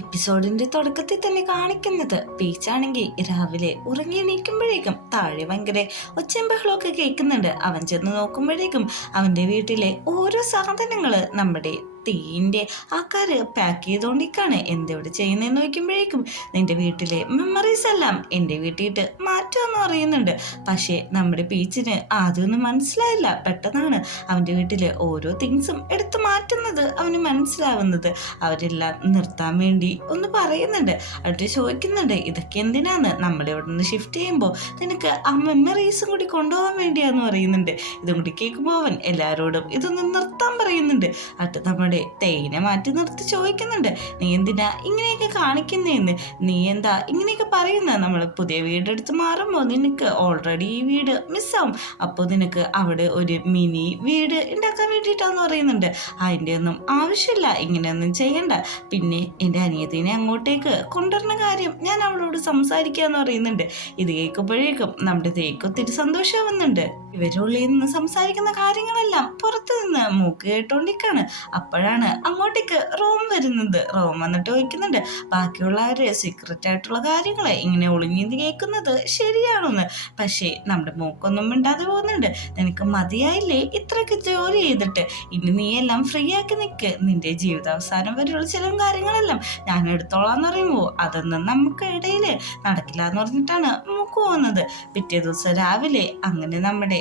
എപ്പിസോഡിന്റെ തുടക്കത്തിൽ തന്നെ കാണിക്കുന്നത് പീച്ചാണെങ്കിൽ രാവിലെ ഉറങ്ങി എണീക്കുമ്പോഴേക്കും താഴെ ഭയങ്കര ഒച്ചയും ബഹളമൊക്കെ കേൾക്കുന്നുണ്ട്. അവൻ ചെന്ന് നോക്കുമ്പോഴേക്കും അവന്റെ വീട്ടിലെ ഓരോ സാധനങ്ങള് നമ്മുടെ തീന്റെ ആൾക്കാര് പാക്ക് ചെയ്തോണ്ടിരിക്കാണ്. എന്തെവിടെ ചെയ്യുന്നതെന്ന് നോക്കുമ്പോഴേക്കും നിന്റെ വീട്ടിലെ മെമ്മറീസ് എല്ലാം എൻ്റെ വീട്ടിട്ട് മാറ്റുമെന്ന് പറയുന്നുണ്ട്. പക്ഷേ നമ്മുടെ പീച്ചിന് ആദ്യമൊന്നും മനസ്സിലായില്ല. പെട്ടെന്നാണ് അവന്റെ വീട്ടിലെ ഓരോ തിങ്സും എടുത്തു മാറ്റുന്നത് അവന് മനസ്സിലാവുന്നത്. അവരെല്ലാം നിർത്താൻ വേണ്ടി ഒന്ന് പറയുന്നുണ്ട്. എന്നിട്ട് ചോദിക്കുന്നുണ്ട്, ഇതൊക്കെ എന്തിനാന്ന്? നമ്മളിവിടെ നിന്ന് ഷിഫ്റ്റ് ചെയ്യുമ്പോൾ നിനക്ക് ആ മെമ്മറീസും കൂടി കൊണ്ടുപോകാൻ വേണ്ടിയാന്ന് പറയുന്നുണ്ട്. ഇതും കൂടി കേൾക്കുമ്പോൾ അവൻ എല്ലാവരോടും ഇതൊന്ന് നിർത്താൻ പറയുന്നുണ്ട്. എന്നിട്ട് നമ്മുടെ തേയിനെ മാറ്റി നിർത്തി ചോദിക്കുന്നുണ്ട്, നീ എന്തിനാ ഇങ്ങനെയൊക്കെ കാണിക്കുന്നേന്ന്? നീ എന്താ ഇങ്ങനെയൊക്കെ പറയുന്നത്? നമ്മൾ പുതിയ വീടെടുത്ത് മാറുമ്പോൾ നിനക്ക് ഓൾറെഡി ഈ വീട് മിസ്സാവും. അപ്പോൾ നിനക്ക് അവിടെ ഒരു മിനി വീട് ഉണ്ടാക്കാൻ വേണ്ടിയിട്ടാന്ന് പറയുന്നുണ്ട്. അതിൻ്റെ ഒന്നും ആവശ്യമില്ല, ഇങ്ങനെയൊന്നും ചെയ്യണ്ട. പിന്നെ എൻ്റെ അനിയത്തിനെ അങ്ങോട്ടേക്ക് കൊണ്ടുവരുന്ന കാര്യം ഞാൻ അവളോട് സംസാരിക്കാന്ന് പറയുന്നുണ്ട്. ഇത് കേൾക്കുമ്പോഴേക്കും നമ്മുടെ തേക്ക് ഒത്തിരി സന്തോഷമാവുന്നുണ്ട്. ഇവരുള്ളിൽ നിന്ന് സംസാരിക്കുന്ന കാര്യങ്ങളെല്ലാം പുറത്തു നിന്ന് മൂക്ക് കേട്ടോണ്ടിരിക്കാണ്. അപ്പോഴാണ് അങ്ങോട്ടേക്ക് റോം വരുന്നത്. റോം വന്നിട്ട് ചോദിക്കുന്നുണ്ട്, ബാക്കിയുള്ളവര് സീക്രട്ട് ആയിട്ടുള്ള കാര്യങ്ങളെ ഇങ്ങനെ ഒളിഞ്ഞിന്ന് കേൾക്കുന്നത് ശരിയാണോന്ന്. പക്ഷേ നമ്മുടെ മൂക്കൊന്നും മിണ്ടാതെ പോകുന്നുണ്ട്. നിനക്ക് മതിയായില്ലേ ഇത്രയൊക്കെ ജോലി ചെയ്തിട്ട്? ഇനി നീ എല്ലാം ഫ്രീ ആക്കി നിൽക്ക്. നിന്റെ ജീവിതാവസാനം വരെയുള്ള ചില കാര്യങ്ങളെല്ലാം ഞാൻ എടുത്തോളാന്ന് പറയുമ്പോൾ അതൊന്നും നമുക്ക് ഇടയിൽ നടക്കില്ല എന്ന് പറഞ്ഞിട്ടാണ് മൂക്ക് പോകുന്നത്. പിറ്റേ ദിവസം രാവിലെ അങ്ങനെ നമ്മുടെ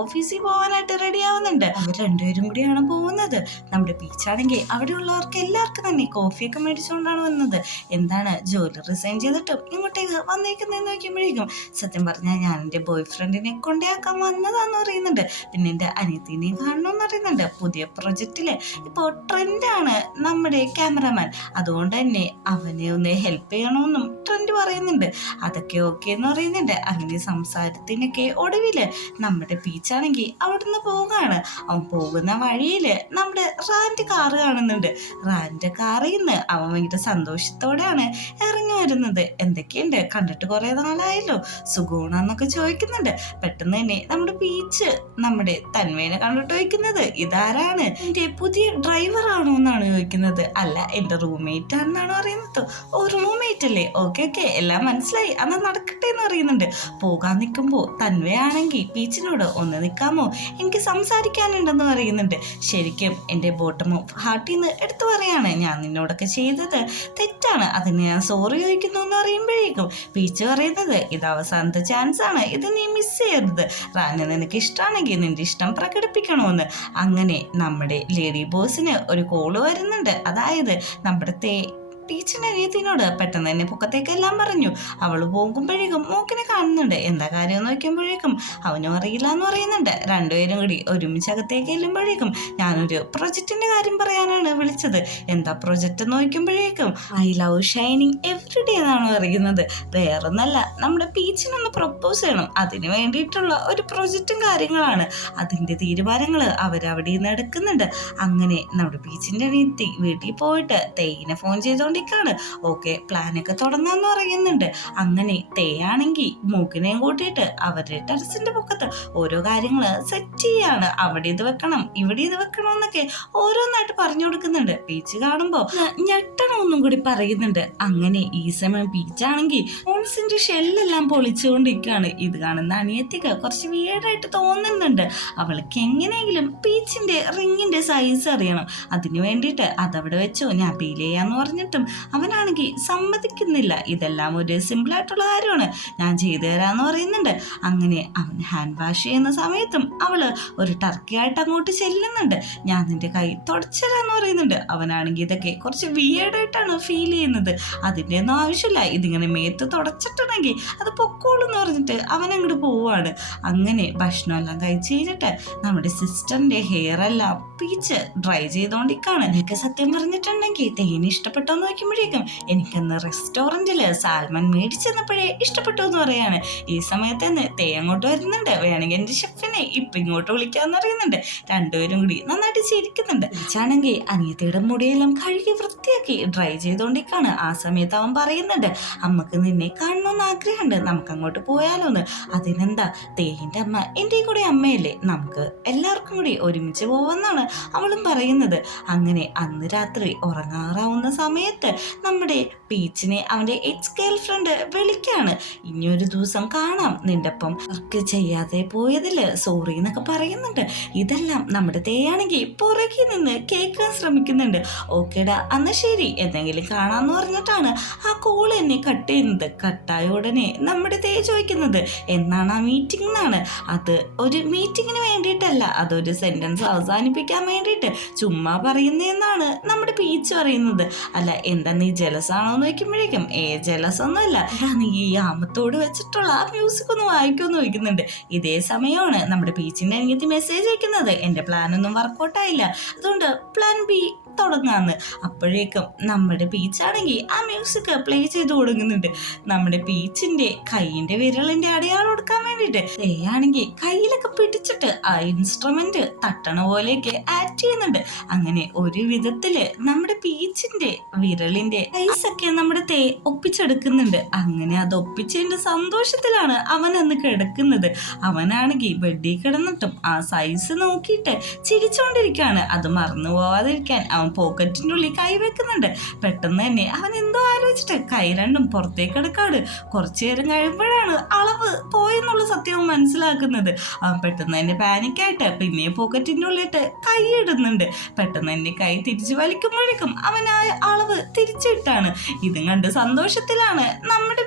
ഓഫീസിൽ പോകാനായിട്ട് റെഡി ആവുന്നുണ്ട്. അവർ രണ്ടുപേരും കൂടിയാണ് പോകുന്നത്. നമ്മുടെ പീച്ചാണെങ്കിൽ അവിടെയുള്ളവർക്ക് എല്ലാവർക്കും തന്നെ കോഫിയൊക്കെ മേടിച്ചുകൊണ്ടാണ് വന്നത്. എന്താണ് ജോലി റിസൈൻ ചെയ്തിട്ടും ഇങ്ങോട്ടേക്ക് വന്നേക്കുന്നതെന്ന് നോക്കുമ്പോഴേക്കും സത്യം പറഞ്ഞാൽ ഞാൻ എൻ്റെ ബോയ് ഫ്രണ്ടിനെ കൊണ്ടേയാക്കാൻ വന്നതാന്ന് പറയുന്നുണ്ട്. പിന്നെ എൻ്റെ അനിയത്തിനെയും കാണണമെന്ന് പറയുന്നുണ്ട്. പുതിയ പ്രൊജക്റ്റില് ഇപ്പോൾ ട്രെൻഡാണ് നമ്മുടെ ക്യാമറമാൻ, അതുകൊണ്ട് തന്നെ അവനെ ഒന്ന് ഹെൽപ്പ് ചെയ്യണമെന്നും ട്രെൻഡ് പറയുന്നുണ്ട്. അതൊക്കെ ഓക്കെ എന്ന് പറയുന്നുണ്ട്. അങ്ങനെ സംസാരത്തിനൊക്കെ ഒടുവില് നമ്മുടെ പീച്ചാണെങ്കിൽ അവിടുന്ന് പോകാണ്. അവൻ പോകുന്ന വഴിയില് നമ്മുടെ റാൻ്റെ കാറ് കാണുന്നുണ്ട്. റാൻ്റെ കാറിൽ നിന്ന് അവൻ ഭയങ്കര സന്തോഷത്തോടെയാണ് ഇറങ്ങി വരുന്നത്. എന്തൊക്കെയുണ്ട്, കണ്ടിട്ട് കുറെ നാളായല്ലോ, സുഖമാണെന്നൊക്കെ ചോദിക്കുന്നുണ്ട്. പെട്ടെന്ന് തന്നെ നമ്മുടെ പീച്ച് നമ്മുടെ തന്മേനെ കണ്ടിട്ട് ചോദിക്കുന്നത്, ഇതാരാണ്? എൻ്റെ പുതിയ ഡ്രൈവർ ആണോ എന്നാണ് ചോദിക്കുന്നത്. അല്ല, എൻ്റെ റൂംമേറ്റ് ആണെന്നാണ് പറയുന്നത്. ഓ, റൂംമേറ്റ് അല്ലേ, ഓക്കെ ഓക്കെ, എല്ലാം മനസ്സിലായി, അന്ന് നടക്കട്ടെ എന്ന് പറയുന്നുണ്ട്. പോകാൻ നിൽക്കുമ്പോൾ തന്മയാണെങ്കിൽ പീച്ചിനോട് ഒന്ന് നിൽക്കാമോ, എനിക്ക് സംസാരിക്കാനുണ്ടെന്ന് പറയുന്നുണ്ട്. ശരിക്കും എൻ്റെ ബോട്ടം ഓഫ് ഹാർട്ടിൽ നിന്ന് എടുത്തു പറയാണ്, ഞാൻ നിന്നോടൊക്കെ ചെയ്തത് തെറ്റാണ്, അതിന് ഞാൻ സോറി ചോദിക്കുന്നു എന്ന് പറയുമ്പോഴേക്കും പീച്ച് പറയുന്നത്, ഇത് അവസാനത്തെ ചാൻസ് ആണ്, ഇത് നീ മിസ് ചെയ്യരുത്. റാനെ നിനക്ക് ഇഷ്ടമാണെങ്കിൽ നിന്റെ ഇഷ്ടം പ്രകടിപ്പിക്കണമെന്ന്. അങ്ങനെ നമ്മുടെ ലേഡി ബോസിന് ഒരു കോള് വരുന്നുണ്ട്. അതായത് നമ്മുടെ ടീച്ചറിന്റെ അനിയത്തിനോട് പെട്ടെന്ന് തന്നെ പൊക്കത്തേക്കെല്ലാം പറഞ്ഞു. അവള് പോകുമ്പോഴേക്കും മൂക്കിനെ കാണുന്നുണ്ട്. എന്താ കാര്യം നോക്കുമ്പോഴേക്കും അവനും അറിയില്ല എന്ന് പറയുന്നുണ്ട്. രണ്ടുപേരും കൂടി ഒരുമിച്ച് അകത്തേക്ക് ചെല്ലുമ്പോഴേക്കും ഞാനൊരു പ്രൊജക്റ്റിന്റെ കാര്യം പറയാനാണ് വിളിച്ചത്. എന്താ പ്രൊജക്റ്റ് നോക്കുമ്പോഴേക്കും ഐ ലവ് ഷൈനിങ് എവറിഡേ എന്നാണ് പറയുന്നത്. വേറൊന്നല്ല, നമ്മുടെ പീച്ചിനൊന്ന് പ്രൊപ്പോസ് ചെയ്യണം, അതിന് വേണ്ടിയിട്ടുള്ള ഒരു പ്രൊജക്റ്റും കാര്യങ്ങളാണ്. അതിന്റെ തീരുമാനങ്ങൾ അവരവിടെ നിന്ന് എടുക്കുന്നുണ്ട്. അങ്ങനെ നമ്മുടെ പീച്ചിന്റെ അനിയത്തി വീട്ടിൽ പോയിട്ട് തേയിനെ ഫോൺ ചെയ്തോണ്ട് ഓക്കെ പ്ലാനൊക്കെ തുടങ്ങാന്ന് പറയുന്നുണ്ട്. അങ്ങനെ തേയാണെങ്കിൽ മൂക്കിനെയും കൂട്ടിയിട്ട് അവരുടെ ടെറസിന്റെ പൊക്കത്ത് ഓരോ കാര്യങ്ങള് സെറ്റ് ചെയ്യാണ്. അവിടെ ഇത് വെക്കണം, ഇവിടെ ഇത് വെക്കണം എന്നൊക്കെ ഓരോന്നായിട്ട് പറഞ്ഞു കൊടുക്കുന്നുണ്ട്. പീച്ച് കാണുമ്പോ ഞെട്ടണമെന്നും കൂടി പറയുന്നുണ്ട്. അങ്ങനെ ഈ സമയം പീച്ചാണെങ്കിൽ ഫോൺസിന്റെ ഷെല്ലെല്ലാം പൊളിച്ചുകൊണ്ടിരിക്കുകയാണ്. ഇത് കാണുന്ന അനിയത്തിക്ക് കുറച്ച് വിയേഡായിട്ട് തോന്നുന്നുണ്ട്. അവൾക്ക് എങ്ങനെയെങ്കിലും പീച്ചിന്റെ റിങ്ങിന്റെ സൈസ് അറിയണം. അതിനു വേണ്ടിയിട്ട് അതവിടെ വെച്ചോ, ഞാൻ പീൽ ചെയ്യാന്ന് പറഞ്ഞിട്ടും അവനാണെങ്കിൽ സമ്മതിക്കുന്നില്ല. ഇതെല്ലാം ഒരു സിമ്പിൾ ആയിട്ടുള്ള കാര്യമാണ്, ഞാൻ ചെയ്തു തരാന്ന് പറയുന്നുണ്ട്. അങ്ങനെ അവൻ ഹാൻഡ് വാഷ് ചെയ്യുന്ന സമയത്തും അവള് ഒരു ടർക്കി ആയിട്ട് അങ്ങോട്ട് ചെല്ലുന്നുണ്ട്. ഞാൻ നിന്റെ കൈ തുടച്ചരാന്ന് പറയുന്നുണ്ട്. അവനാണെങ്കിൽ ഇതൊക്കെ കുറച്ച് വിയേഡായിട്ടാണ് ഫീൽ ചെയ്യുന്നത്. അതിൻ്റെ ഒന്നും ആവശ്യമില്ല, ഇതിങ്ങനെ മേത്ത് തുടച്ചിട്ടുണ്ടെങ്കിൽ അത് പൊക്കോളെന്ന് പറഞ്ഞിട്ട് അവൻ അങ്ങോട്ട് പോവാണ്. അങ്ങനെ ഭക്ഷണമെല്ലാം കഴിച്ച് കഴിഞ്ഞിട്ട് നമ്മുടെ സിസ്റ്ററിന്റെ ഹെയർ എല്ലാം പീച്ച് ഡ്രൈ ചെയ്തോണ്ടിരിക്കാണ്. എനിക്ക് സത്യം പറഞ്ഞിട്ടുണ്ടെങ്കിൽ തേന് ഇഷ്ടപ്പെട്ടോന്ന് നോക്കുമ്പോഴേക്കും എനിക്കന്ന് റെസ്റ്റോറൻറ്റിൽ സാൽമൺ മേടിച്ചെന്നപ്പോഴേ ഇഷ്ടപ്പെട്ടു എന്ന് പറയാണ്. ഈ സമയത്ത് തന്നെ തേ അങ്ങോട്ട് വരുന്നുണ്ട്. വേണമെങ്കിൽ എൻ്റെ ഷെഫിനെ ഇപ്പം ഇങ്ങോട്ട് വിളിക്കാമെന്ന് പറയുന്നുണ്ട്. രണ്ടുപേരും കൂടി നന്നായിട്ട് ചിരിക്കുന്നുണ്ട്. തിരിച്ചാണെങ്കിൽ അനിയത്തിയുടെ മുടിയെല്ലാം കഴുകി വൃത്തിയാക്കി ഡ്രൈ ചെയ്തോണ്ടിരിക്കാണ്. ആ സമയത്ത് അവൻ പറയുന്നുണ്ട്, അമ്മക്ക് നിന്നെ കാണണമെന്ന് ആഗ്രഹമുണ്ട്, നമുക്ക് അങ്ങോട്ട് പോയാലോന്ന്. അതിനെന്താ, തേയിൻ്റെ അമ്മ എൻ്റെ കൂടെ അമ്മയല്ലേ, നമുക്ക് എല്ലാവർക്കും കൂടി ഒരുമിച്ച് പോവാന്നാണ് അവളും പറയുന്നത്. അങ്ങനെ അന്ന് രാത്രി ഉറങ്ങാറാവുന്ന സമയത്ത് നമ്മുടെ പീച്ചിനെ അവൻ്റെ എക്സ് ഗേൾ ഫ്രണ്ട് വിളിക്കാണ്. ഇനിയൊരു ദിവസം കാണാം, നിന്റെ ഒപ്പം വർക്ക് ചെയ്യാതെ പോയതിൽ സോറി എന്നൊക്കെ പറയുന്നുണ്ട്. ഇതെല്ലാം നമ്മുടെ തേയാണെങ്കിൽ പുറകെ നിന്ന് കേൾക്കാൻ ശ്രമിക്കുന്നുണ്ട്. ഓക്കേടാ അന്ന് ശരി, എന്തെങ്കിലും കാണാമെന്ന് പറഞ്ഞിട്ടാണ് ആ കോൾ എന്നെ കട്ട് ചെയ്യുന്നത്. കട്ടായ ഉടനെ നമ്മുടെ തേ ചോദിക്കുന്നത് എന്നാണ് ആ മീറ്റിംഗ് എന്നാണ്. അത് ഒരു മീറ്റിങ്ങിന് വേണ്ടിയിട്ടല്ല, അതൊരു സെന്റൻസ് അവസാനിപ്പിക്കാൻ വേണ്ടിയിട്ട് ചുമ്മാ പറയുന്നതെന്നാണ് നമ്മുടെ പീച്ച് പറയുന്നത്. അല്ല എന്താ നീ ജലസ് ആണോ എന്ന് വയ്ക്കുമ്പോഴേക്കും ജലസ് ഒന്നുമല്ല, നീ ഈ ആമത്തോട് വെച്ചിട്ടുള്ള ആ മ്യൂസിക് ഒന്ന് വായിക്കുമെന്ന് ചോദിക്കുന്നുണ്ട്. ഇതേ സമയമാണ് നമ്മുടെ പീച്ചിൻ്റെ അനിയത്തി മെസ്സേജ് അയക്കുന്നത്, എൻ്റെ പ്ലാനൊന്നും വർക്കൗട്ടായില്ല, അതുകൊണ്ട് പ്ലാൻ ബി തുടങ്ങാന്ന്. അപ്പോഴേക്കും നമ്മുടെ പീച്ചാണെങ്കിൽ ആ മ്യൂസിക് പ്ലേ ചെയ്ത് കൊടുക്കുന്നുണ്ട്. നമ്മുടെ പീച്ചിന്റെ കൈയിന്റെ വിരലിന്റെ അടയാളം കൊടുക്കാൻ വേണ്ടിയിട്ട് തേയാണെങ്കിൽ കയ്യിലൊക്കെ പിടിച്ചിട്ട് ആ ഇൻസ്ട്രുമെന്റ് തട്ടണ പോലെയൊക്കെ ആക്ട് ചെയ്യുന്നുണ്ട്. അങ്ങനെ ഒരു വിധത്തില് നമ്മുടെ പീച്ചിന്റെ വിരലിന്റെ സൈസൊക്കെ നമ്മുടെ തേ ഒപ്പിച്ചെടുക്കുന്നുണ്ട്. അങ്ങനെ അത് ഒപ്പിച്ചതിന്റെ സന്തോഷത്തിലാണ് അവൻ അന്ന് കിടക്കുന്നത്. അവനാണെങ്കിൽ ബെഡിൽ കിടന്നിട്ടും ആ സൈസ് നോക്കിയിട്ട് ചിരിച്ചോണ്ടിരിക്കുകയാണ്. അത് മറന്നു പോവാതിരിക്കാൻ അവൻ പോക്കറ്റിൻ്റെ ഉള്ളിൽ കൈ വെക്കുന്നുണ്ട്. പെട്ടെന്ന് തന്നെ അവൻ എന്തോ ആലോചിച്ചിട്ട് കൈ രണ്ടും പുറത്തേക്ക് എടുക്കാട്. കുറച്ചു നേരം കഴിയുമ്പോഴാണ് അളവ് പോയെന്നുള്ള സത്യവും മനസ്സിലാക്കുന്നത്. അവൻ പെട്ടെന്ന് തന്നെ പാനിക്കായിട്ട് പിന്നെ പോക്കറ്റിൻ്റെ ഉള്ളിട്ട് കൈ ഇടുന്നുണ്ട്. പെട്ടെന്ന് തന്നെ കൈ തിരിച്ചു വലിക്കുമ്പോഴേക്കും അവൻ ആ അളവ് തിരിച്ചിട്ടാണ്. ഇതും കണ്ട് സന്തോഷത്തിലാണ് നമ്മുടെ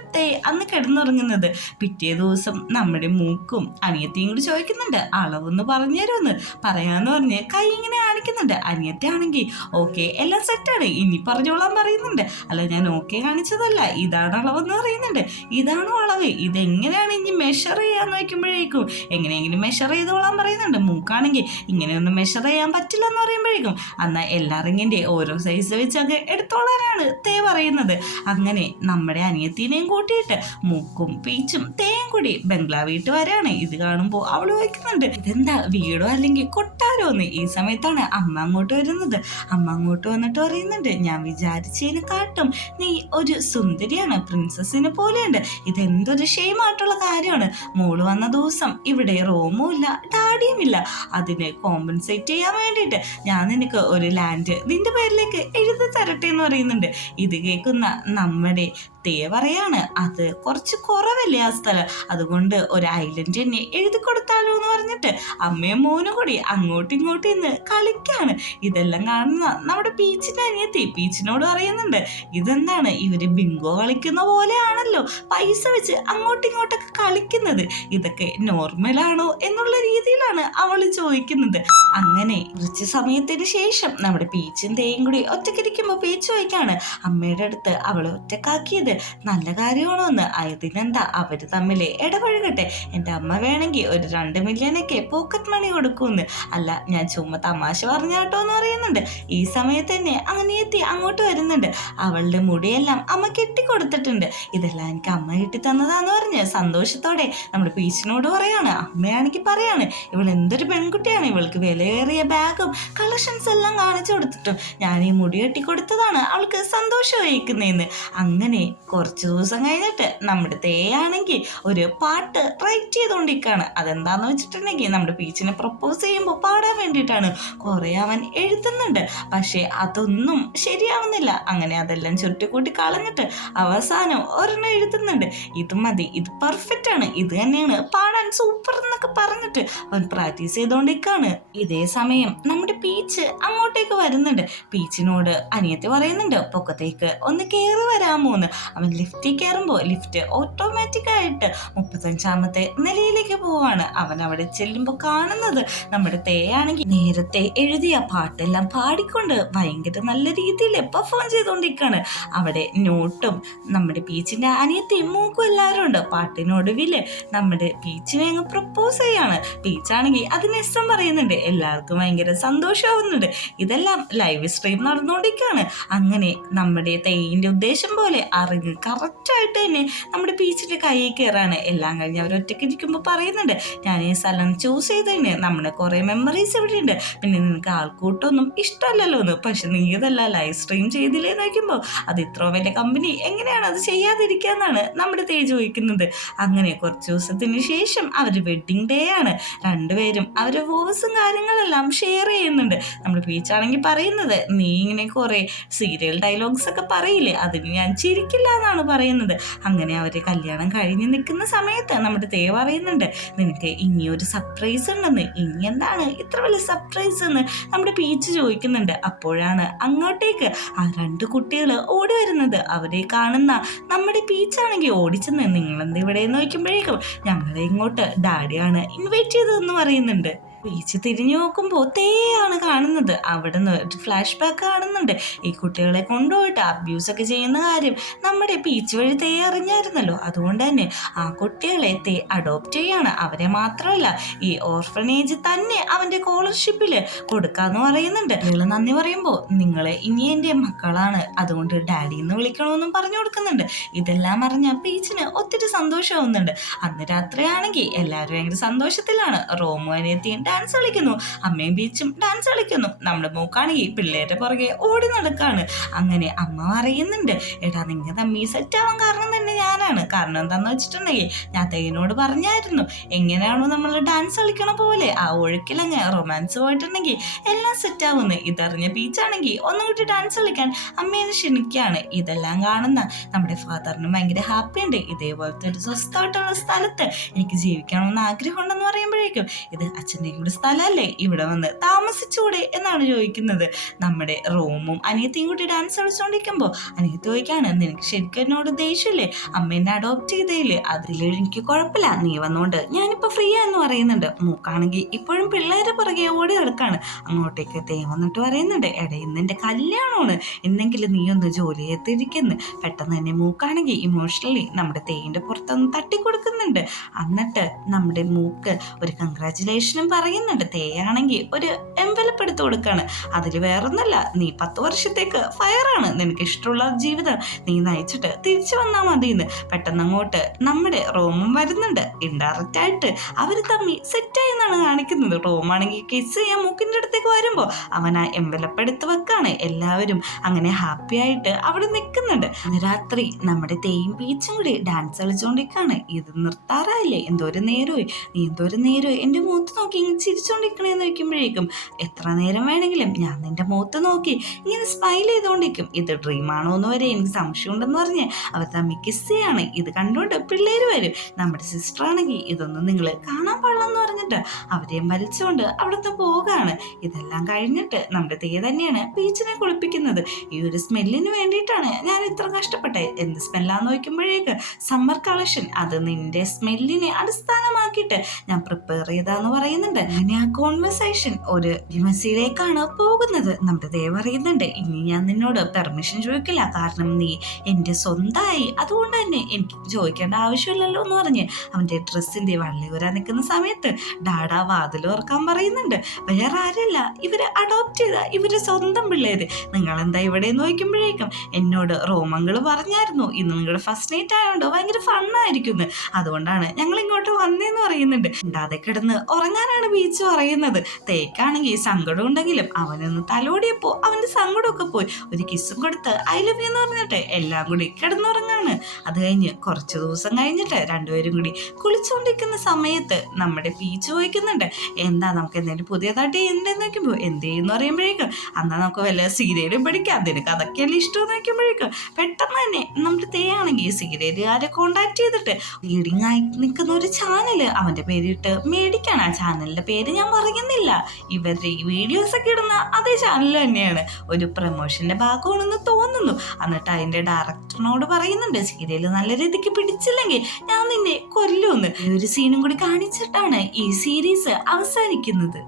അന്ന് കിടന്നുറങ്ങുന്നത്. പിറ്റേ ദിവസം നമ്മുടെ മൂക്കും അനിയത്തിയും കൂടി ചോദിക്കുന്നുണ്ട് അളവൊന്ന് പറഞ്ഞു തരുമെന്ന്. പറയാന്ന് പറഞ്ഞ് കൈ ഇങ്ങനെ കാണിക്കുന്നുണ്ട്. അനിയത്തി ആണെങ്കിൽ ഓക്കെ എല്ലാം സെറ്റാണ്, ഇനി പറഞ്ഞോളാൻ പറയുന്നുണ്ട്. അല്ല ഞാൻ ഓക്കെ കാണിച്ചതല്ല, ഇതാണ് അളവെന്ന് പറയുന്നുണ്ട്. ഇതാണോ അളവ്, ഇതെങ്ങനെയാണ് ഇനി മെഷർ ചെയ്യാന്ന് വയ്ക്കുമ്പോഴേക്കും എങ്ങനെയെങ്കിലും മെഷർ ചെയ്തോളാൻ പറയുന്നുണ്ട്. മൂക്കാണെങ്കിൽ ഇങ്ങനെയൊന്നും മെഷർ ചെയ്യാൻ പറ്റില്ല എന്ന് പറയുമ്പോഴേക്കും എന്നാൽ എല്ലാ റിങ്ങിൻ്റെ ഓരോ സൈസ് വെച്ചൊക്കെ എടുത്തോളാനാണ് തേ പറയുന്നത്. അങ്ങനെ നമ്മുടെ അനിയത്തിനെയും കൂട്ടിയിട്ട് മൂക്കും പീച്ചും തേയും കൂടി ബംഗ്ലാവീട്ട് വരെയാണ്. ഇത് കാണുമ്പോൾ അവൾ വയ്ക്കുന്നുണ്ട് ഇതെന്താ വീടോ അല്ലെങ്കിൽ കൊട്ടാരോന്ന്. ഈ സമയത്താണ് അമ്മ അങ്ങോട്ട് വരുന്നത്. അമ്മ അങ്ങോട്ട് വന്നിട്ട് പറയുന്നുണ്ട് ഞാൻ വിചാരിച്ചതിനെക്കാട്ടും നീ ഒരു സുന്ദരിയാണ്, പ്രിൻസസിനെ പോലെയുണ്ട്. ഇതെന്തൊരു ഷെയിമായിട്ടുള്ള കാര്യമാണ്. മോള് വന്ന ദിവസം ഇവിടെ റൂമും ഇല്ല ഡാഡിയും ഇല്ല. അതിനെ കോമ്പൻസേറ്റ് ചെയ്യാൻ വേണ്ടിയിട്ട് ഞാൻ നിനക്ക് ഒരു ലാൻഡ് നിന്റെ പേരിലേക്ക് എഴുതി തരട്ടെ എന്ന് പറയുന്നുണ്ട്. ഇത് കേൾക്കുന്ന നമ്മുടെ തേ പറയാണ് അത് കുറച്ച് കുറവല്ലേ ആ സ്ഥലം, അതുകൊണ്ട് ഒരു ഐലൻഡ് തന്നെ എഴുതി കൊടുത്താലോ എന്ന് പറഞ്ഞിട്ട് അമ്മയും മോനും കൂടി അങ്ങോട്ടും ഇങ്ങോട്ടും ഇന്ന് കളിക്കാണ്. ഇതെല്ലാം കാണുന്ന നമ്മുടെ പീച്ചിന്റെ അനിയത്തി പീച്ചിനോട് പറയുന്നുണ്ട് ഇതെന്താണ് ഇവര് ബിങ്കോ കളിക്കുന്ന പോലെയാണല്ലോ പൈസ വെച്ച് അങ്ങോട്ടും ഇങ്ങോട്ടൊക്കെ കളിക്കുന്നത്, ഇതൊക്കെ നോർമലാണോ എന്നുള്ള രീതിയിലാണ് അവൾ ചോദിക്കുന്നത്. അങ്ങനെ കുറച്ച് സമയത്തിന് ശേഷം നമ്മുടെ പീച്ചും തേയും കൂടി ഒറ്റക്കിരിക്കുമ്പോൾ പീച്ച് ചോദിക്കാണ് അമ്മയുടെ അടുത്ത് അവളെ ഒറ്റക്കാക്കിയത് നല്ല കാര്യമാണോ എന്ന്. അതിനെന്താ അവര് തമ്മിൽ ഇടപഴകട്ടെ, എൻ്റെ അമ്മ വേണമെങ്കിൽ ഒരു 2 മില്യണൊക്കെ പോക്കറ്റ് മണി കൊടുക്കുമെന്ന്. അല്ല ഞാൻ ചുമ്മാ തമാശ പറഞ്ഞാട്ടോ എന്ന് പറയുന്നുണ്ട്. ഈ സമയത്ത് തന്നെ അനിയത്തി അങ്ങോട്ട് വരുന്നുണ്ട്. അവളുടെ മുടിയെല്ലാം അമ്മ കെട്ടിക്കൊടുത്തിട്ടുണ്ട്. ഇതെല്ലാം എനിക്ക് അമ്മ കെട്ടി തന്നതാന്ന് പറഞ്ഞ് സന്തോഷത്തോടെ നമ്മുടെ പീച്ചിനോട് പറയാണ്. അമ്മയാണെങ്കിൽ പറയാണ് ഇവൾ എന്തൊരു പെൺകുട്ടിയാണ്, ഇവൾക്ക് വിലയേറിയ ബാഗും കളക്ഷൻസ് എല്ലാം കാണിച്ചു കൊടുത്തിട്ടും ഞാൻ ഈ മുടി കെട്ടിക്കൊടുത്തതാണ് അവൾക്ക് സന്തോഷം വഹിക്കുന്നതെന്ന്. അങ്ങനെ കുറച്ച് ദിവസം കഴിഞ്ഞിട്ട് നമ്മുടെ തേയാണെങ്കിൽ ഒരു പാട്ട് റൈറ്റ് ചെയ്തുകൊണ്ടിരിക്കുകയാണ്. അതെന്താന്ന് വെച്ചിട്ടുണ്ടെങ്കിൽ നമ്മുടെ പീച്ചിനെ പ്രപ്പോസ് ചെയ്യുമ്പോൾ പാടാൻ വേണ്ടിയിട്ടാണ്. കുറേ അവൻ എഴുതുന്നുണ്ട്, പക്ഷേ അതൊന്നും ശരിയാവുന്നില്ല. അങ്ങനെ അതെല്ലാം ചുരുട്ടിക്കൂട്ടി കളഞ്ഞിട്ട് അവസാനം ഒരെണ്ണം എഴുതുന്നുണ്ട്. ഇത് മതി, ഇത് പെർഫെക്റ്റ് ആണ്, ഇത് തന്നെയാണ് പാടാൻ സൂപ്പർ എന്നൊക്കെ പറഞ്ഞിട്ട് അവൻ പ്രാക്ടീസ് ചെയ്തുകൊണ്ടിരിക്കുകയാണ്. ഇതേ സമയം നമ്മുടെ പീച്ച് അങ്ങോട്ടേക്ക് വരുന്നുണ്ട്. പീച്ചിനോട് അനിയത്തി പറയുന്നുണ്ട് പൊക്കത്തേക്ക് ഒന്ന് കയറി വരാമോന്ന്. അവൻ ലിഫ്റ്റിൽ കയറുമ്പോൾ ലിഫ്റ്റ് ഓട്ടോമാറ്റിക്കായിട്ട് 35ാമത്തെ നിലയിലേക്ക് പോവാണ്. അവൻ അവിടെ ചെല്ലുമ്പോൾ കാണുന്നത് നമ്മുടെ തേയാണെങ്കിൽ നേരത്തെ എഴുതിയ പാട്ടെല്ലാം പാടിക്കൊണ്ട് ഭയങ്കര നല്ല രീതിയിൽ പെർഫോം ചെയ്തുകൊണ്ടിരിക്കുകയാണ്. അവിടെ നോട്ടും നമ്മുടെ പീച്ചിൻ്റെ അനിയത്തിയും മൂക്കും എല്ലാവരും ഉണ്ട്. പാട്ടിനൊടുവിൽ നമ്മുടെ പീച്ചിനെ അങ്ങ് പ്രപ്പോസ് ചെയ്യാണ്. പീച്ചാണെങ്കിൽ അതിന് ഇഷ്ടം പറയുന്നുണ്ട്. എല്ലാവർക്കും ഭയങ്കര സന്തോഷമാവുന്നുണ്ട്. ഇതെല്ലാം ലൈവ് സ്ട്രീം നടന്നുകൊണ്ടിരിക്കുകയാണ്. അങ്ങനെ നമ്മുടെ തേയിൻ്റെ ഉദ്ദേശം പോലെ അറിഞ്ഞ് കറക്റ്റായിട്ട് തന്നെ നമ്മുടെ പീച്ചിൻ്റെ കയ്യിൽ കയറാണ്. എല്ലാം കഴിഞ്ഞ് അവർ ഒറ്റയ്ക്ക് ഇരിക്കുമ്പോൾ പറയുന്നുണ്ട് ഞാൻ ഈ സ്ഥലം ചൂസ് ചെയ്തതിന് നമ്മുടെ കുറേ മെമ്മറീസ് ഇവിടെയുണ്ട്, പിന്നെ നിനക്ക് ആൾക്കൂട്ടൊന്നും ഇഷ്ടമല്ല കുഴപ്പമില്ലല്ലോ എന്ന്. പക്ഷെ നീ ഇതല്ല ലൈവ് സ്ട്രീം ചെയ്തില്ലേ നോക്കുമ്പോൾ അത് ഇത്ര വലിയ കമ്പനി എങ്ങനെയാണ് അത് ചെയ്യാതിരിക്കാന്നാണ് നമ്മുടെ തേ ചോദിക്കുന്നത്. അങ്ങനെ കുറച്ച് ദിവസത്തിന് ശേഷം അവർ വെഡ്ഡിങ് ഡേ ആണ്. രണ്ടുപേരും അവരുടെ വോയ്സും കാര്യങ്ങളെല്ലാം ഷെയർ ചെയ്യുന്നുണ്ട്. നമ്മുടെ പീച്ചാണെങ്കിൽ പറയുന്നത്, നീ ഇങ്ങനെ കുറെ സീരിയൽ ഡയലോഗ്സ് ഒക്കെ പറയില്ലേ, അതിന് ഞാൻ ചിരിക്കില്ല എന്നാണ് പറയുന്നത്. അങ്ങനെ അവർ കല്യാണം കഴിഞ്ഞ് നിൽക്കുന്ന സമയത്ത് നമ്മുടെ തേ പറയുന്നുണ്ട്, നിനക്ക് ഇനിയൊരു സർപ്രൈസ് ഉണ്ടെന്ന്. ഇനി എന്താണ് ഇത്ര വലിയ സർപ്രൈസ് എന്ന് നമ്മുടെ പീച്ച് ചോദിക്കുന്നുണ്ട്. അപ്പോഴാണ് അങ്ങോട്ടേക്ക് ആ രണ്ട് കുട്ടികൾ ഓടി വരുന്നത്. അവരെ കാണുന്ന നമ്മുടെ പീച്ചാണെങ്കിൽ ഓടിച്ചെന്ന്, നിങ്ങളെന്ത് ഇവിടെ നോക്കുമ്പോഴേക്കും ഞങ്ങളെ ഇങ്ങോട്ട് ഡാഡിയാണ് ഇൻവൈറ്റ് ചെയ്തതെന്ന് പറയുന്നുണ്ട്. ബീച്ച് തിരിഞ്ഞു നോക്കുമ്പോൾ തേയാണ് കാണുന്നത്. അവിടെ നിന്ന് ഒരു ഫ്ലാഷ് ബാക്ക് കാണുന്നുണ്ട്. ഈ കുട്ടികളെ കൊണ്ടുപോയിട്ട് അബ്യൂസ് ഒക്കെ ചെയ്യുന്ന കാര്യം നമ്മുടെ ബീച്ച് വഴി തേ അറിഞ്ഞായിരുന്നല്ലോ. അതുകൊണ്ട് തന്നെ ആ കുട്ടികളെ തേ അഡോപ്റ്റ് ചെയ്യാണ്. അവരെ മാത്രമല്ല ഈ ഓർഫനേജ് തന്നെ അവൻ്റെ സ്കോളർഷിപ്പിൽ കൊടുക്കാന്ന് പറയുന്നുണ്ട്. കുട്ടികൾ നന്ദി പറയുമ്പോൾ നിങ്ങളെ ഇനി എൻ്റെ മക്കളാണ്, അതുകൊണ്ട് ഡാഡി എന്ന് വിളിക്കണമെന്നും പറഞ്ഞു കൊടുക്കുന്നുണ്ട്. ഇതെല്ലാം അറിഞ്ഞ ബീച്ചിന് ഒത്തിരി സന്തോഷമാവുന്നുണ്ട്. അന്ന് രാത്രിയാണെങ്കിൽ എല്ലാവരും ഭയങ്കര സന്തോഷത്തിലാണ്. റോമോ അനിയത്തിയും ഡാൻസ് കളിക്കുന്നു, അമ്മയും ബീച്ചും ഡാൻസ് കളിക്കുന്നു. നമ്മുടെ മൂക്കാണെങ്കിൽ പിള്ളേരുടെ പുറകെ ഓടി നടക്കാണ്. അങ്ങനെ അമ്മ പറയുന്നുണ്ട്, എടാ നിങ്ങൾ തമ്മി സെറ്റ് ആവാൻ കാരണം തന്നെ ഞാനാണ്. കാരണം എന്താന്ന് വെച്ചിട്ടുണ്ടെങ്കിൽ ഞാൻ തേനോട് പറഞ്ഞായിരുന്നു, എങ്ങനെയാണോ നമ്മൾ ഡാൻസ് കളിക്കണ പോലെ ആ ഒഴുക്കിലങ്ങ് റൊമാൻസ് പോയിട്ടുണ്ടെങ്കിൽ എല്ലാം സെറ്റ് ആവുന്നു. ഇതറിഞ്ഞ ബീച്ചാണെങ്കിൽ ഒന്നും കൂടി ഡാൻസ് കളിക്കാൻ അമ്മയെ ക്ഷണിക്കുകയാണ്. ഇതെല്ലാം കാണുന്ന നമ്മുടെ ഫാദറിനും ഭയങ്കര ഹാപ്പി ഉണ്ട്. ഇതേപോലത്തെ ഒരു സ്വസ്ഥമായിട്ടുള്ള സ്ഥലത്ത് എനിക്ക് ജീവിക്കണമെന്ന് ആഗ്രഹമുണ്ടെന്ന് പറയുമ്പോഴേക്കും, ഇത് അച്ഛൻ്റെയും കൂടി സ്ഥലമല്ലേ, ഇവിടെ വന്ന് താമസിച്ചൂടെ എന്നാണ് ചോദിക്കുന്നത്. നമ്മുടെ റോമും അനിയത്തിയും കൂടി ഡാൻസ് കളിച്ചുകൊണ്ടിരിക്കുമ്പോൾ അനിയത്തി ചോദിക്കാണ്, നിനക്ക് ശരിക്കും എന്നോട് ദേഷ്യമില്ലേ, അമ്മ എന്നെ അഡോപ്റ്റ് ചെയ്തേല്, അതിൽ എനിക്ക് കുഴപ്പമില്ല, നീ വന്നോണ്ട് ഞാനിപ്പോൾ ഫ്രീ ആന്ന് പറയുന്നുണ്ട്. മൂക്കാണെങ്കിൽ ഇപ്പോഴും പിള്ളേരെ പുറകെ ഓടി നടക്കാണ്. അങ്ങോട്ടേക്ക് തേ വന്നിട്ട് പറയുന്നുണ്ട്, എടാ ഇന്ന് എൻ്റെ കല്യാണമാണ്, ഇന്നെങ്കിലും നീ ഒന്ന് ജോലി ചെയ്തിരിക്കുന്നു. പെട്ടെന്ന് തന്നെ മൂക്കാണെങ്കിൽ ഇമോഷണലി നമ്മുടെ തേയിൻ്റെ പുറത്തൊന്ന് തട്ടിക്കൊടുക്കുന്നുണ്ട്. എന്നിട്ട് നമ്മുടെ മൂക്ക് ഒരു കൺഗ്രാറ്റുലേഷനും പറയുന്നുണ്ട്. തേയാണെങ്കിൽ ഒരു എൻവലപ്പ് എടുത്ത് കൊടുക്കാണ്. അതിൽ വേറൊന്നല്ല, നീ 10 വർഷത്തേക്ക് ഫയറാണ്, നിനക്ക് ഇഷ്ടമുള്ള ജീവിതം നീ നയിച്ചിട്ട് തിരിച്ചു വന്നാൽ മതിയെന്ന്. പെട്ടെന്ന് അങ്ങോട്ട് നമ്മുടെ റോമും വരുന്നുണ്ട്. ഇൻഡയറക്റ്റ് ആയിട്ട് അവർ തമ്മി സെറ്റായി എന്നാണ് കാണിക്കുന്നത്. റോമാണെങ്കിൽ കിസ് ചെയ്യാൻ മൂക്കിൻ്റെ അടുത്തേക്ക് വരുമ്പോൾ അവൻ ആ എൻവലപ്പ് എടുത്ത് വെക്കാണ്. എല്ലാവരും അങ്ങനെ ഹാപ്പി ആയിട്ട് അവിടെ നിൽക്കുന്നുണ്ട്. രാത്രി നമ്മുടെ തേയും ബീച്ചും കൂടി ഡാൻസ് കളിച്ചുകൊണ്ടിരിക്കുകയാണ്. ഇത് നിർത്താറായില്ലേ, എന്തോരം നേരമായി, നീ എന്തോരം നേരമായി എൻ്റെ മുഖത്ത് നോക്കി ഇങ്ങനെ ചിരിച്ചുകൊണ്ടിരിക്കണേന്ന് വയ്ക്കുമ്പോഴേക്കും, എത്ര നേരം വേണമെങ്കിലും ഞാൻ നിന്റെ മുഖത്ത് നോക്കി ഇങ്ങനെ സ്മൈൽ ചെയ്തുകൊണ്ടിരിക്കും. ഇത് ഡ്രീമാണോ എന്ന് വരെ എനിക്ക് സംശയമുണ്ടെന്ന് പറഞ്ഞ് അവർ തമ്മിൽ കിസ് ചെയ്യാണ്. ഇത് കണ്ടുകൊണ്ട് പിള്ളേർ വരും. നമ്മുടെ സിസ്റ്റർ ആണെങ്കിൽ ഇതൊന്നും നിങ്ങൾ കാണാൻ പാടില്ലെന്ന് പറഞ്ഞിട്ട് അവരെയും വലിച്ചുകൊണ്ട് അവിടുത്തെ പോകാണ്. ഇതെല്ലാം കഴിഞ്ഞിട്ട് നമ്മുടെ തേ തന്നെയാണ് ബീച്ചിനെ കുളിപ്പിക്കുന്നത്. ഈ ഒരു സ്മെല്ലിന് വേണ്ടിയിട്ടാണ് ഞാൻ ഇത്ര കഷ്ടപ്പെട്ടത്. എന്ത് സ്മെല്ലാന്ന് നോക്കുമ്പോഴേക്ക് സമ്മർ കളക്ഷൻ, അത് നിന്റെ സ്മെല്ലിനെ അടിസ്ഥാനമാക്കിയിട്ട് ഞാൻ പ്രിപ്പയർ ചെയ്താന്ന് പറയുന്നുണ്ട്. അങ്ങനെ ആ കോൺവെർസേഷൻ ഒരു ഡിമസിയിലേക്കാണ് പോകുന്നത്. നമ്മുടെ ദേ പറയുന്നുണ്ട്, ഇനി ഞാൻ നിന്നോട് പെർമിഷൻ ചോദിക്കില്ല, കാരണം നീ എൻ്റെ സ്വന്തമായി, അതുകൊണ്ട് തന്നെ എനിക്ക് ചോദിക്കേണ്ട ആവശ്യമില്ലല്ലോ എന്ന് പറഞ്ഞ് അവൻ്റെ ഡ്രസ്സിൻ്റെ വള്ളി ഊരാൻ നിൽക്കുന്ന സമയത്ത് ഡാഡാ വാതിൽ ഓർക്കാൻ പറയുന്നുണ്ട്. വേറെ ആരല്ല, ഇവര് അഡോപ്റ്റ് ചെയ്ത ഇവര് സ്വന്തം പിള്ളേര്. നിങ്ങളെന്താ ഇവിടെ നോക്കുമ്പോഴേക്കും എന്നോട് റോമങ്ങൾ പറഞ്ഞായിരുന്നു, ഇന്ന് നിങ്ങളുടെ ഫസ്റ്റ് നൈറ്റ് ആയതുകൊണ്ട് ഭയങ്കര ഫണ്ണായിരിക്കും, അതുകൊണ്ടാണ് ഞങ്ങൾ ഇങ്ങോട്ട് വന്നേന്ന് പറയുന്നുണ്ട്. ഉണ്ടാതെ കിടന്ന് ഉറങ്ങാനാണ് ബീച്ച് പറയുന്നത്. തേക്കാണെങ്കിൽ സങ്കടം ഉണ്ടെങ്കിലും അവനൊന്ന് തലോടിയപ്പോ അവന്റെ സങ്കടമൊക്കെ പോയി. ഒരു കിസ്സും കൊടുത്ത് ഐ ലവ് യു എന്ന് പറഞ്ഞിട്ട് എല്ലാം കൂടി കിടന്നുറങ്ങാണ്. അത് കഴിഞ്ഞ് കുറച്ച് ദിവസം കഴിഞ്ഞിട്ട് രണ്ടുപേരും കൂടി കുളിച്ചുകൊണ്ടിരിക്കുന്ന സമയത്ത് നമ്മുടെ ബീച്ച് ചോദിക്കുന്നുണ്ട്, എന്താ നമുക്ക് എന്തെങ്കിലും പുതിയതായിട്ട് എന്തെന്ന് നോക്കുമ്പോൾ എന്ത് ചെയ്യുന്നു പറയുമ്പോഴേക്കും, എന്നാ നമുക്ക് വല്ല സീരിയലും പഠിക്കാം, അതിന് കഥയ്ക്കല്ല ഇഷ്ടമെന്ന് നോക്കുമ്പോഴേക്കും പെട്ടെന്ന് തന്നെ നമ്മുടെ തേയാണെങ്കിൽ സീരിയലുകാരെ കോണ്ടാക്ട് ചെയ്തിട്ട് ലീഡിങ് ആയി നിൽക്കുന്ന ഒരു ചാനല് അവന്റെ പേരിട്ട് മേടിക്കാണ്. ആ ചാനലിന്റെ പേര് ഞാൻ പറയുന്നില്ല, ഇവരുടെ ഈ വീഡിയോസ് ഒക്കെ ഇടുന്ന അതേ ചാനൽ തന്നെയാണ്. ഒരു പ്രൊമോഷന്റെ ഭാഗമാണെന്ന് തോന്നുന്നു. എന്നിട്ട് അതിന്റെ ഡയറക്ടറിനോട് പറയുന്നുണ്ട്, സീരിയൽ നല്ല രീതിക്ക് പിടിച്ചില്ലെങ്കിൽ ഞാൻ നിന്നെ കൊല്ലുമെന്ന്. ഈ ഒരു സീനും കൂടി കാണിച്ചിട്ടാണ് ഈ സീരീസ് അവസാനിക്കുന്നത്.